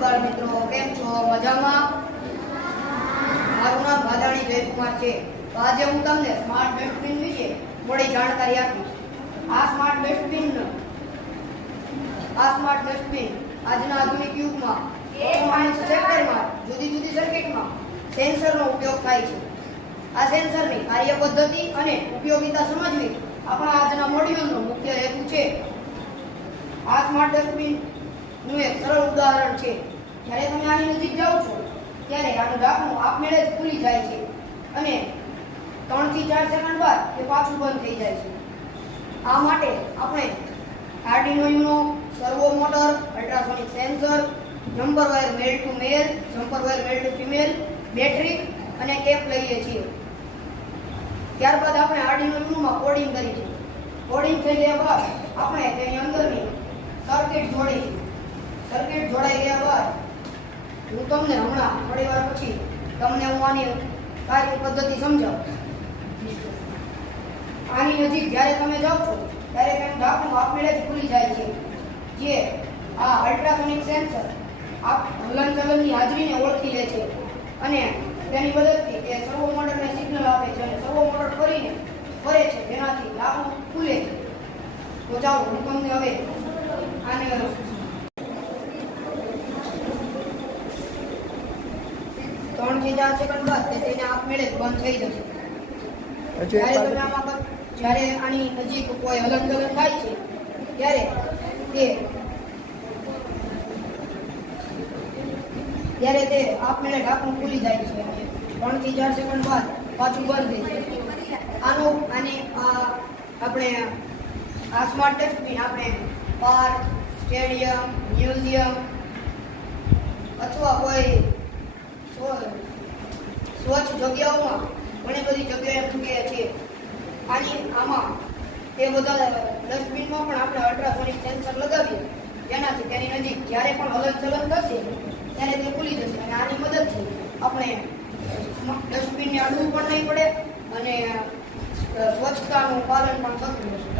બાળ મિત્રો, કેમ છો? મજામાં? મારું નામ ભાદાણી જયકુમાર છે. તો આજે હું તમને સ્માર્ટ ડસ્ટબિન વિશે થોડી જાણકારી આપીશ. આ સ્માર્ટ ડસ્ટબિન આજના આધુનિક યુગમાં સેક્ટરમાં જુદી જુદી સર્કિટમાં સેન્સરનો ઉપયોગ થાય છે. આ સેન્સરની કાર્ય પદ્ધતિ અને ઉપયોગિતા સમજવી આપણા આજના મોડ્યુલનો મુખ્ય હેતુ છે. આ સ્માર્ટ ડસ્ટબિનનું એક સરળ ઉદાહરણ છે. જ્યારે તમે આની નજીક જાઓ છો ત્યારે આનું ઢાંકણું આપમેળે જ ખુલી જાય છે અને 3 થી 4 સેકન્ડ બાદ તે પાછું બંધ થઈ જાય છે. આ માટે આપણે Arduino Uno, servo motor, ultrasonic sensor, jumper wire male to male, jumper wire male to female, battery અને કેપ લઈએ છીએ. ત્યારબાદ આપણે આર્ડિનો યુનોમાં કોડિંગ કરીશું. કોડિંગ થઈ ગયા બાદ આપણે તેની અંદરની સર્કિટ જોડીશું. સર્કિટ જોડાઈ ગયા બાદ હું તમને હમણાં થોડી વાર પછી તમને હું આની કાર્ય પદ્ધતિ સમજાવું. આની નજીક જ્યારે તમે જાઓ છો ત્યારે તેનું ઢાંકણું આપમેળે જ ખુલી જાય છે. જે આ અલ્ટ્રાસોનિક સેન્સર હલનચલનની હાજરીને ઓળખી લે છે અને તેની મદદથી તે સર્વો મોટરને સિગ્નલ આપે છે અને સર્વો મોટર ફરે છે, જેનાથી ઢાંકણું ખુલે છે. તો ચાલો હું તમને હવે આને 3 થી 4 સેકન્ડ બાદ તેને આપમેળે બંધ થઈ જશે. જ્યારે આની નજીક કોઈ હલનચલન થાય છે ત્યારે તે આપમેળે ઢાંકણું ખુલી જાય છે. 3 થી 4 સેકન્ડ બાદ પાછું બંધ થઈ જાય. આપણે આ સ્માર્ટ ડસ્ટબિન આપણે પાર્ક, સ્ટેડિયમ, મ્યુઝિયમ અથવા કોઈ સ્વચ્છ જગ્યાઓમાં ઘણી બધી જગ્યાએ મૂકીએ છીએ. આમાં તે બધા ડસ્ટબિનમાં પણ આપણે અલ્ટ્રાસોનિક સેન્સર લગાવીએ, જેનાથી તેની નજીક જ્યારે પણ હલનચલન થશે ત્યારે તે ખુલી જશે અને આની મદદથી આપણે ડસ્ટબિનને અડવું પણ નહીં પડે અને સ્વચ્છતાનું પાલન પણ થતું રહેશે.